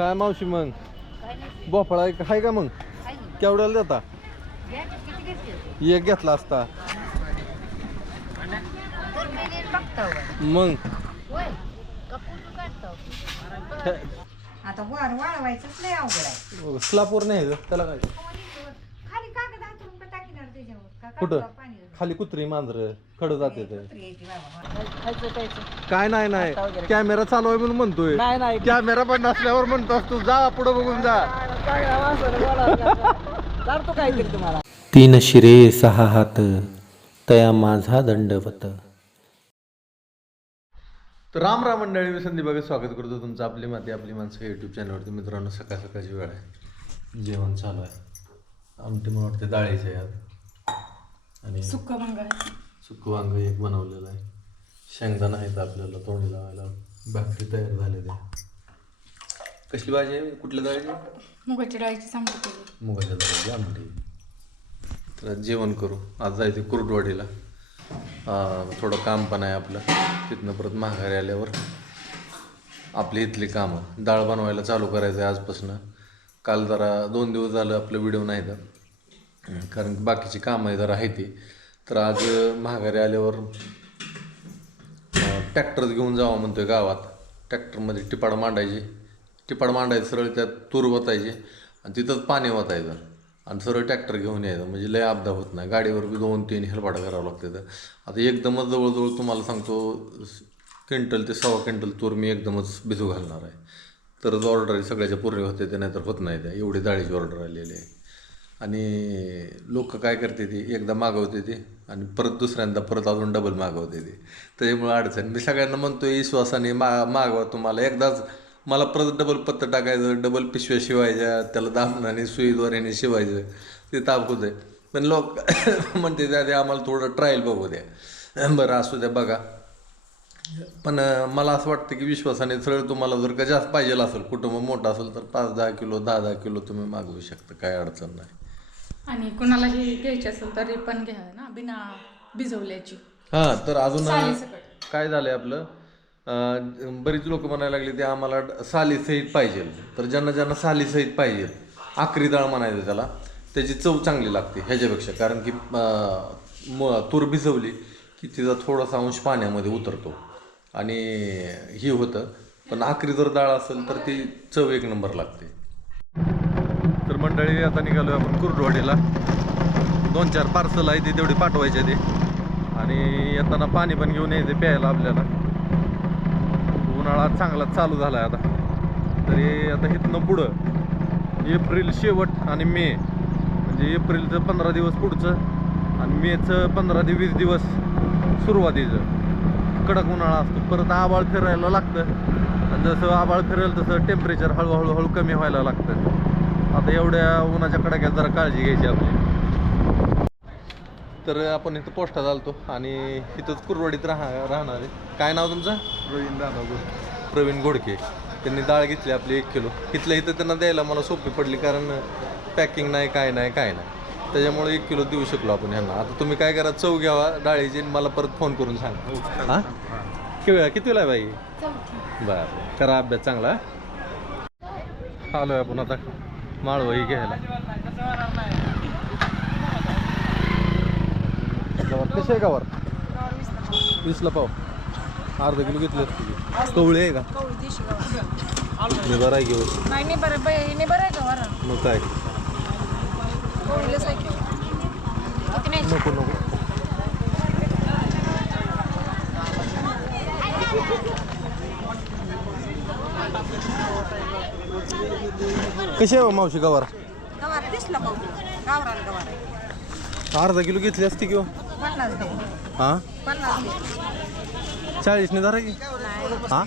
काय मावशी मग? नाही भोपळा एक आहे का मग? काय नाही. केवढ्याला देता? एक घेतला असता. बा. मग? काढतो आता वर वाळवायचंच लय अवघड आहे. स्लापवर नाही? त्याला काय खाली कागद हातरून का टाकीणार त्याच्यावर का कुठं? खाली कुत्री मांजर खड जाते ते. काय नाही नाही. कॅमेरा चालू आहे म्हणून म्हणतोय. नाही नाही. कॅमेरा पण नसल्यावर म्हणतोस तू. जा पुढे बघून जा. काहीतरी तुम्हाला. तीन शिरे सहा हात. तया माझा दंडवत. तर राम राम मंडळी मी संदीप बागेत स्वागत करतो तुमचं आपली माती आपली माणसं यूट्यूब चॅनलवरती मित्रांनो सकाळ सकाळची वेळ आहे. जेवण चालू आहे. आमटी मला वाटते डाळीचे आहे. आणि सुक्क मग सुकं वांग एक बनवलेलं आहे. शेंगदाणा आहेत आपल्याला तोंडी लावायला. भाकरी तयार झालेली आहे कसली भाजी आहे? कुठल्या डाळीची? मुगाच्या डाळीची सांगतो केली मुगाच्या डाळीची आमटी. तर आज जेवण करू. आज जायचं कुरुटवाडीला अं, थोडं काम पण आहे आपलं. तिथनं परत माघारी आल्यावर आपली इथली कामं. डाळ बनवायला चालू करायचं आहे आजपासून. काल जरा दोन दिवस झालं आपलं व्हिडिओ नाही तर कारण बाकीची कामं जर जरा आहे ती. तर आज माघारी आल्यावर ट्रॅक्टर घेऊन जावं म्हणतोय गावात. ट्रॅक्टरमध्ये टिपाड मांडायची. टिपाड मांडायचं सरळ त्यात तूर वतायची आणि तिथंच पाणी वतायचं. आणि सरळ ट्रॅक्टर घेऊन यायचं. म्हणजे लय अपघात होत नाही. गाडीवर बी दोन तीन हेलपाट करावं लागतं तर आता एकदमच जवळजवळ तुम्हाला सांगतो क्विंटल ते सव्वा क्विंटल तूर मी एकदमच भिजू घालणार आहे. तरच ऑर्डर सगळ्याच्या पूर्ण होते ते नाहीतर होत नाही त्या. एवढी डाळीची ऑर्डर आलेली आहे. आणि लोक काय करते ती? एकदा मागवते ती आणि परत दुसऱ्यांदा परत अजून डबल मागवते ती. त्याच्यामुळे अडचण. मी सगळ्यांना म्हणतो विश्वासाने मा मागवा तुम्हाला. एकदाच मला परत डबल पत्तं टाकायचं डबल पिशव्या शिवायच्या त्याला दामनाने सुईद्वारेने शिवायचं ते ताप होत आहे. पण लोक म्हणते त्या ते आम्हाला थोडं ट्रायल बघू द्या. बरं असू द्या बघा. पण मला असं वाटतं की विश्वासाने सरळ तुम्हाला जर का जास्त पाहिजे असेल कुटुंब मोठं असेल तर पाच दहा किलो दहा दहा किलो तुम्ही मागवू शकता. काय अडचण नाही. आणि कुणालाही घ्यायची असेल तरी पण घ्या ना बिना भिजवल्याची. हां तर अजून सालीसकट. काय झालंय आपलं? अं, बरीच लोक म्हणायला लागली ते आम्हाला ड- सालीसहित पाहिजे. तर ज्यांना ज्यांना सालीसहित पाहिजे आकरी डाळ म्हणायचं त्याला त्याची चव चांगली लागते ह्याच्यापेक्षा. कारण की अं, म तूर भिजवली की तिचा थोडासा अंश पाण्यामध्ये उतरतो. आणि ही होतं. पण आकरी जर डाळ असेल तर ती चव एक नंबर लागते. तर मंडळी आता निघालो आपण कुर्डवाडीला. दोन चार पार्सल आहे ते तेवढी पाठवायचे ते आणि येताना पाणी पण घेऊन यायचं प्यायला आपल्याला. उन्हाळा चांगला चालू झाला आहे आता. तरी आता इथनं पुढं एप्रिल शेवट आणि मे म्हणजे एप्रिलचं पंधरा दिवस पुढचं आणि मेचं पंधरा ते वीस दिवस सुरुवातीचं. कडक उन्हाळा असतो. परत आबाळ फिरायला लागतं. आणि जसं आबाळ फिरेल तसं टेम्परेचर हळूहळू हळू कमी व्हायला लागतं. आता एवढ्या उन्हाच्या कडाक्यात जरा काळजी घ्यायची आपली. तर आपण इथं पोस्टात आलतो आणि इथंच कुरवाडीत राहा राहणार आहे. काय नाव तुमचं? प्रवीण दादा प्रवीण घोडके. त्यांनी डाळ घेतली आपली एक किलो. इथलं इथं त्यांना द्यायला मला सोपी पडली कारण पॅकिंग नाही काय नाही काय नाही. त्याच्यामुळे एक किलो देऊ शकलो आपण ह्यांना. आता तुम्ही काय करा चव घ्यावा डाळीची आणि मला परत फोन करून सांगा. हां किती कितीला आहे बाई? बरं करा अभ्यास चांगला आलो आहे आपण आता. माळवही घ्यायला. कसे आहे गवार वीसला पाव. अर्धा किलो घेतले असते कवळे आहे का? मी बरं आहे घेऊ नाही नाही बरं बाई नाही बरं आहे का वरण मग काय? नाही? नको नको. कशी आहे हो मावशी गवार? गवार दिसला पाहू गावरान गवार आहे. अर्धा किलो घेतली असती किंवा पन्नास दे हां? पन्नास चाळीसने धरा की. हां.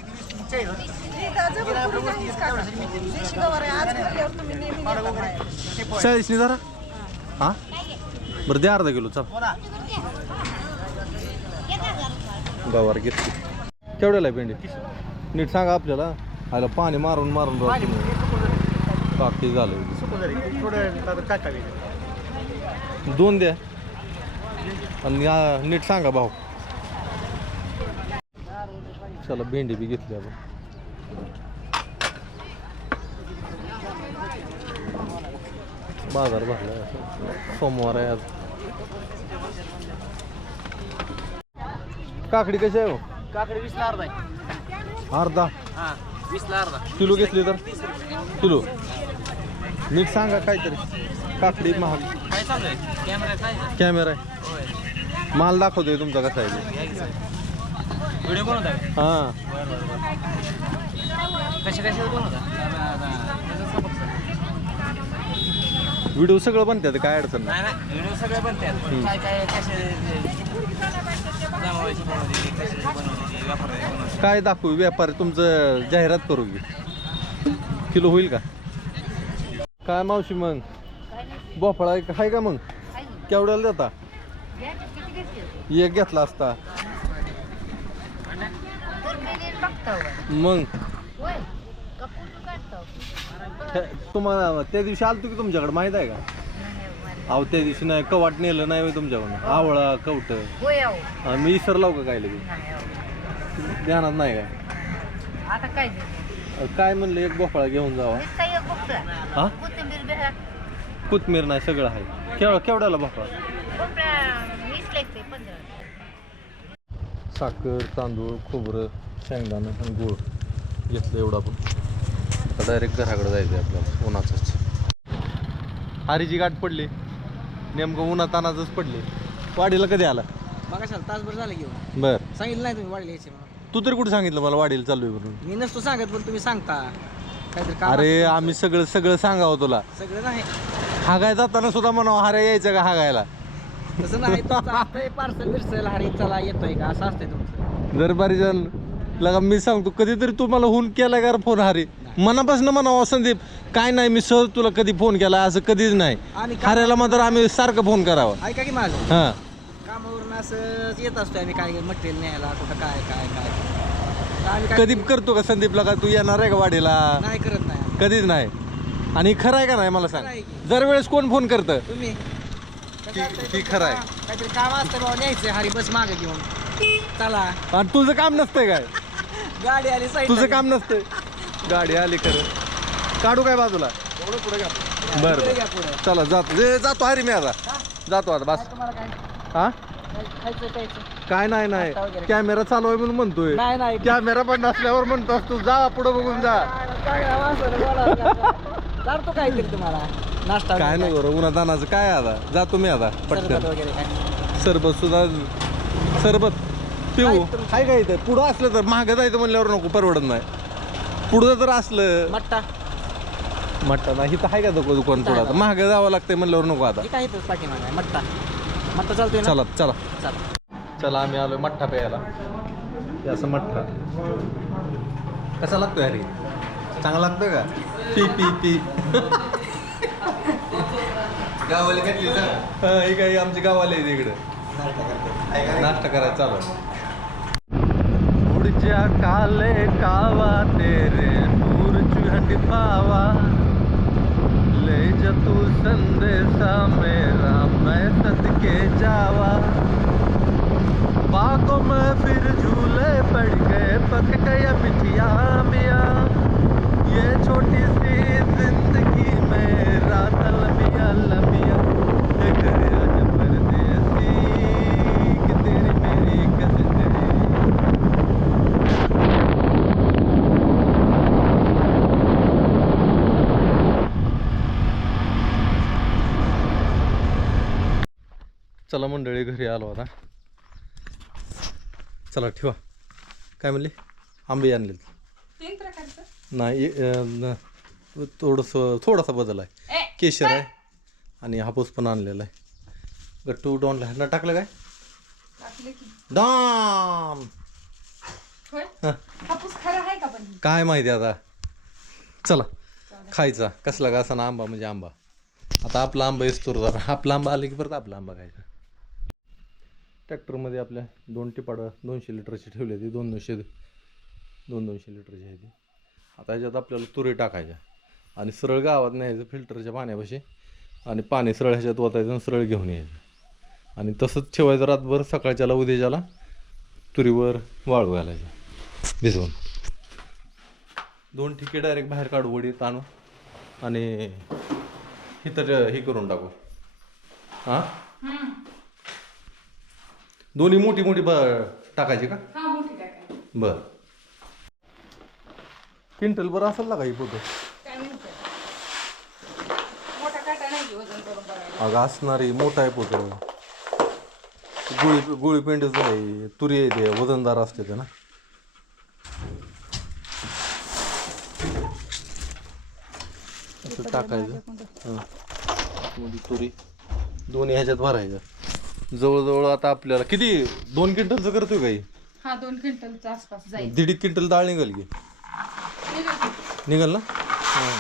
चाळीसने धरा. हां? बरं द्या अर्धा किलो चल. गवार घेतली. केवढ्याला आहे भेंडी? नीट सांगा आपल्याला. आयला पाणी मारून मारून बाकी झालं दोन द्या. आणि नीट सांगा भाऊ. चला भेंडी बी घेतली आपण. बाजार भरला. सोमवार आहे आज. काकडी कशी आहे हो? काकडे वीसला अर्धा आहे. अर्धा? हा वीसला अर्धा. किलो घेतली तर? किलो? नीट सांगा काहीतरी. काकडी महाग. काय चालू आहे? कॅमेरा काय कॅमेरा आहे. माल दाखवतोय तुमचा कसा आहे ते. व्हिडिओ बनवत आहे हां. कसे कसे बनवता? व्हिडिओ सगळं बनतात काय अडचण नाही. नाही नाही व्हिडिओ सगळे बनतात काय काय कसे जमावायची बनवते कसे बनवते व्यापाराची बनवते काय दाखवू व्यापारी तुमचं जाहिरात करू की. किलो होईल का? काय मावशी मग? भोपळा आहे का? मग? केवढ्याला देता? एक घेतला असता. बघता मग? हे- तुम्हाला त्या दिवशी आलतो की तुमच्याकडे? माहीत आहे का? अहो त्या दिवशी नाही. कवाट नेलं नाही तुमच्याकडून आवळा कवट. मी इसरलाव का काय लगेच? ध्यानात नाही काय? आता काय काय म्हणलं एक भोपळा घेऊन जावा. नुसता एक भोपळा. हा? कोथिंबीर बेहरा कोथमीर नाही सगळं आहे. केवढा केवढ्याला भोपळा? भोपळा वीस लागते पंधरा साखर तांदूळ खोबरं शेंगदाणं आणि गूळ घेतलं एवढं आपण. आता डायरेक्ट घराकडे जायचं आहे आपल्याला उन्हाचंच. हारीची गाठ पडली. नेमकं उन्हात तानाचंच पडली. वाडीला कधी आला? बघा तासभर झालं घेऊन बर. सांगितलं नाही तुम्ही वाढले यायचे म्हणून. तू तरी कुठे सांगितलं मला वाडीला चालू आहे म्हणून? मी नसतो सांगत पण तुम्ही सांगता. काहीतरी काम अरे असतं आम्ही सगळं सगळं सांगावं तुला. तुमचं. सगळं नाही. हागाय जाताना सुद्धा म्हणा हारे यायचं का हागायला? तसं नाही पार्सल बिर्सल हरी चला येतोय का? असं असतंय तुमचं. जर बारी जण लगा मी सांगतो कधीतरी तू मला हुन केला का फोन हारे. मनापासून म्हणावं संदीप काय नाही मी सहज तुला कधी फोन केला असं कधीच नाही. आणि का- हाऱ्याला मात्र आम्ही सारखं फोन करावा. ऐका की माझं. हा. कामावरून असं येत असतोय आम्ही काय मटेरियल न्यायला कुठं काय काय काय. कधी करतो का संदीपला का? तू येणार आहे का वाडीला? नाही करत नाही आम्ही. कधीच नाही. आणि खरं आहे का नाही मला खरं आहे सांग जर वेळेस कोण फोन करतं? तुम्ही. तुमचं खरं आहे. काम? काहीतरी काम असतं बाबा न्यायचं हरी बस मागे घेऊन. चला. आणि तुझं काम नसतंय काय? गाडी आली साईड तुझं काम नसतंय. गाडी आली खरं. काढू काय बाजूला? बरं बरं. चला जातो. जे जातो हरी मी आता. जातो आता बस. तुम्हाला काय? हा? काय खायचं प्यायचं? काय नाही नाही. कॅमेरा चालू आहे म्हणून म्हणतोय. नाही नाही. कॅमेरा पण नसल्यावर म्हणतोस तू जा पुढे बघून जा. चालतो काहीतरी तुम्हाला. नाश्ता काय नाही बरं उन्हातानाचं काय आता? जातो मी आता सरबत पटकन. वगैरे काय? सरबत सुद्धा सरबत. पिऊ. काय काय इथं? पुढं असलं तर महाग जायचं म्हणल्यावर नको परवडत नाही. पुढं जर असलं मट्टा. म्हटलं नाही इथं हाय का दुकान दुकान पुढं आता? महाग जावं लागतंय म्हणल्यावर नको आता. हे काय पाठीमागे आहे, मट्टा. मट्टा चालतोय ना? चला चला. चाल. चला आम्ही आलोय मठ्ठा प्यायला. हे असं मठ्ठा. कसा लागतोय अरे चांगला लागतोय का? P P P. गावाले भेटली ही काही आमची गावाले आहेत इकडं. नाश्ता करायचा चालू पुढच्या काले कावा तेरे चुहट पावा. ले जा तू संदेशा मेरा मैं सदके जावा. में फिर झूले पड़ गए पक गया मिठिया मिया। ये छोटी सी ज़िंदगी में रात लमिया। लमिया चला मंडळी, घरी आलो आता. चला ठेवा. काय म्हणले? आंबे आणले नाही थोडंसं थोडासा बदल आहे. केशर आहे आणि हापूस पण आणलेला आहे. गट्टू डॉनला ह्यांना टाकलं काय? डॉन! काय माहिती आता. चला खायचा. कसला का असा ना आंबा म्हणजे आंबा. आता आपला आंबा येतो जरा आपला आंबा आले की परत आपला आंबा खायचा. ट्रॅक्टरमध्ये आपल्या दोन टिपाडं दोनशे लिटरची ठेवली ती दोन दोनशे दोन दोनशे लिटरची आहे ती. आता ह्याच्यात आपल्याला तुरी टाकायच्या आणि सरळ गावात न्यायचं फिल्टरच्या पाण्यापाशी आणि पाणी सरळ ह्याच्यात ओतायचं आणि सरळ घेऊन यायचं. आणि तसंच ठेवायचं रातभर सकाळच्याला उद्याच्याला तुरीवर वाळू घालायचं. भिजवून. दोन ठिके डायरेक्ट बाहेर काढू वडीत आणू आणि इथं हे करून टाकू. हां? दोन्ही मोठी मोठी ब टाकायची का? हा मोठी बर. क्विंटल बरं असेल ना काही पोतं काय म्हणते? मोठा काटा नाही की वजन करून बघायला. अगं असणारी मोठा आहे पोतं गुळी गुळी पेंडच आहे तुरी आहे ते वजनदार असते ते ना. असं टाकायचं. हां. मध्ये तुरी. दोन्ही ह्याच्यात भरायचं. जवळजवळ आता आपल्याला किती दोन क्विंटलचं करतोय काही? हा दोन क्विंटलच्या आसपास जाईल. दीड एक क्विंटल डाळ निघाल की. निघाल ना? हां.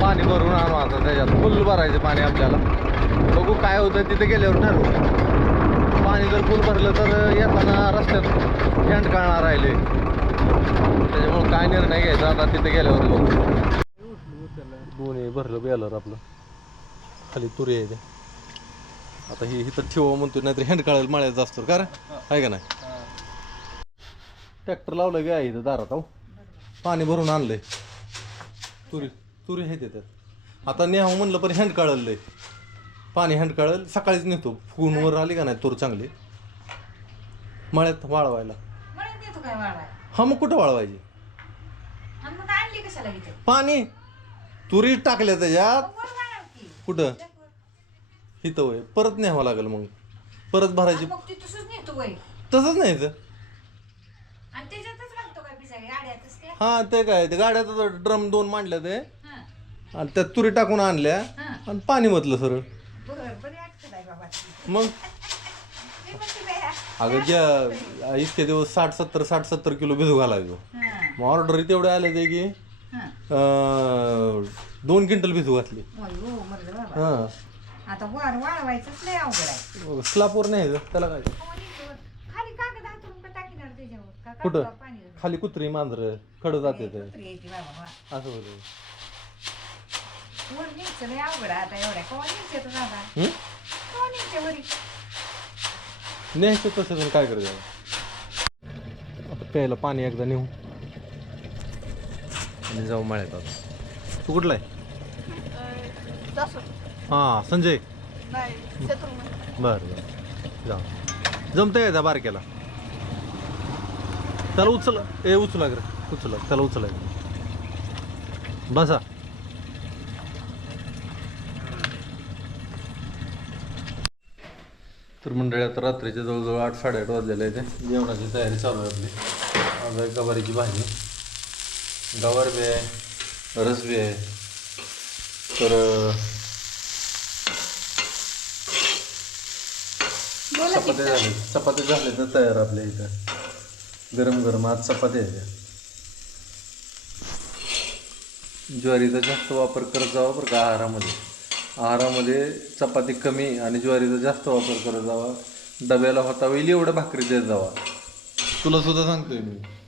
पाणी भरून आणू आता त्याच्यात. फुल भरायचं पाणी आपल्याला. बघू काय होतं तिथे गेल्यावर ठरवू. पाणी जर फुल भरलं तर येताना रस्त्यात हँड काढणार राहिले. त्याच्यामुळे काय निर्णय घ्यायचा आता तिथे गेल्यावर बघू. दोन्ही भरलं बेलर आपलं. खाली तुरी आहे ते आता ही इथं ठेवा म्हणतो नाहीतर हँड काढायला माळ्याचा असतो का रे आहे का नाही? ट्रॅक्टर लावलं गे इथं दारात अहो पाणी भरून आणलंय. तुरी तुरी आहे त्याच्यात आता न्यावं म्हणलं पण हँड काढलंय पाणी हँड काढल सकाळीच नेतो. फुगून वर आली का नाही तूर चांगली. मळ्यात वाळवायला. काय हा मग कुठं वाळवायची? पाणी. तुरी टाकल्या त्याच्यात. कुठं? इथं होय. परत न्यावं लागेल मग. परत भरायची. मग ती तसंच नेतो वय तसंच नाही तर आणि त्याच्यातच घालतो काय पिसाळी गाड्यातच काय? हा ते काय? ते गाड्यात ड्रम दोन मांडल्या ते. हां. आणि त्यात तुरी टाकून आणल्या. हां. आणि पाणी म्हटलं सरळ. बरं बरी आठवत आहे बाबा. मग? मी म्हणते बाया अगं ज्या इतके दिवस साठ सत्तर साठ सत्तर किलो भिजू घालायचो. हां. मग ऑर्डर तेवढे आले ते की दोन क्विंटल भिजू घातली. हो मरलं बाबा. हां. आता वर वाळवायचंच लय अवघड आहे. स्लापवर नाही त्याला काय? खाली कागद हातरून का टाकीणार त्याच्यावर. का कुठं? कागदावर पाणी खाली कुत्री मांजर खड जाते ते कुत्री येते बाबा. वा. असं होतं. वर न्यायचं लय अवघड आहे आता एवढ्या. कवा न्यायचं तर दादा? हं? कवा न्यायचं वरी? न्यायचं तसं काय करायचं आता प्यायला पाणी एकदा नेऊ. आणि जाऊ मळ्यात आता. तू कुठला आहे? हां संजय. बरं बरं. जा जमतंय का त्या बारक्याला? त्याला उचला. ए उचला ग उचला. त्याला उचला बसा. तर मंडळी आता रात्रीच्या जवळजवळ आठ साडेआठ वाजलेले आहे ते जेवणाची तयारी चालू आहे आपली. आज आहे गवारीची भाजी. गवार बी आहे रस बी आहे तर अं, चपात्या झाले. चपात्या झाले तर तयार आपल्या इथं. गरम गरम आज चपात्या आहेत त्या. ज्वारीचा जास्त वापर करत जावा बरं का आहारामध्ये. आहारामध्ये चपाती कमी आणि ज्वारीचा जास्त वापर करत जावा. डब्याला होता होईल एवढं भाकरी देत जावा. तुला सुद्धा सांगतोय मी.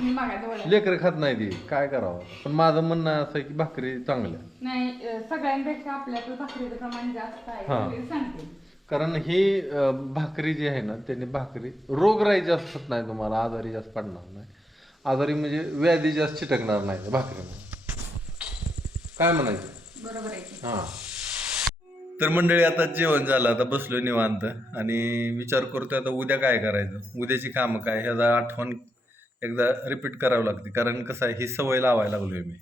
मी मागायला वळले. लेकर खात नाही ती. काय करावं? पण माझं म्हणणं असं आहे की भाकरी चांगल्या. नाही अं, सगळ्यांपेक्षा आपल्याकडे भाकरीचं प्रमाण जास्त आहे हा. मी सांगते. कारण ही अं, भाकरी जी आहे ना त्याने भाकरी रोगराई जास्त होत नाही तुम्हाला आजारी जास्त पडणार नाही. आजारी म्हणजे व्याधी जास्त चिटकणार नाही भाकरीमुळे काय म्हणायचं? बरोबर आहे की. हां. तर मंडळी आता जेवण झालं आता बसलो निवांत. आणि विचार करतोय आता उद्या काय करायचं? उद्याची कामं काय? ह्याचा आठवण एकदा रिपीट करावं लागते. कारण कसं आहे ही सवय लावायला लागलोय मी.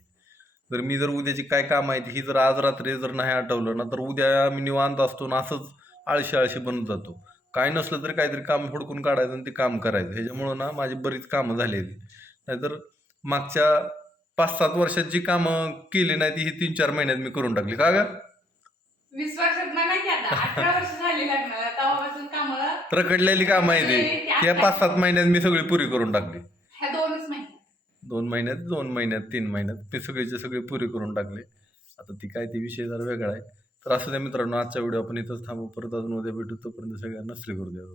तर मी जर उद्याची काय काम आहे ही जर आज रात्री जर नाही आठवलं ना तर उद्या मी निवांत असतो ना असंच आळशी आळशी बनत जातो. काय नसलं तरी काहीतरी काम हुडकून काढायचं आणि ते काम करायचं. ह्याच्यामुळं ना माझी बरीच कामं झाली आहेत. नाहीतर मागच्या पाच सात वर्षात जी कामं केली नाही ती ही तीन चार महिन्यात मी करून टाकली. का ग? वीस वर्षात म्हणा की आता. अठरा वर्ष झाली लग्नाला. तेव्हापासून कामाला रखडलेली कामं आहे ती त्या पाच सात महिन्यात मी सगळी पुरी करून टाकली. दोन महिन्यात दोन महिन्यात तीन महिन्यात ते सगळीचे सगळे पुरे करून टाकले. आता ती काय ती विषय जरा वेगळा आहे. तर असं त्या मित्रांनो आजचा व्हिडिओ आपण इथंच थांबू. परत अजून उद्या भेटू. तोपर्यंत सगळ्यांना श्री गुरुदेव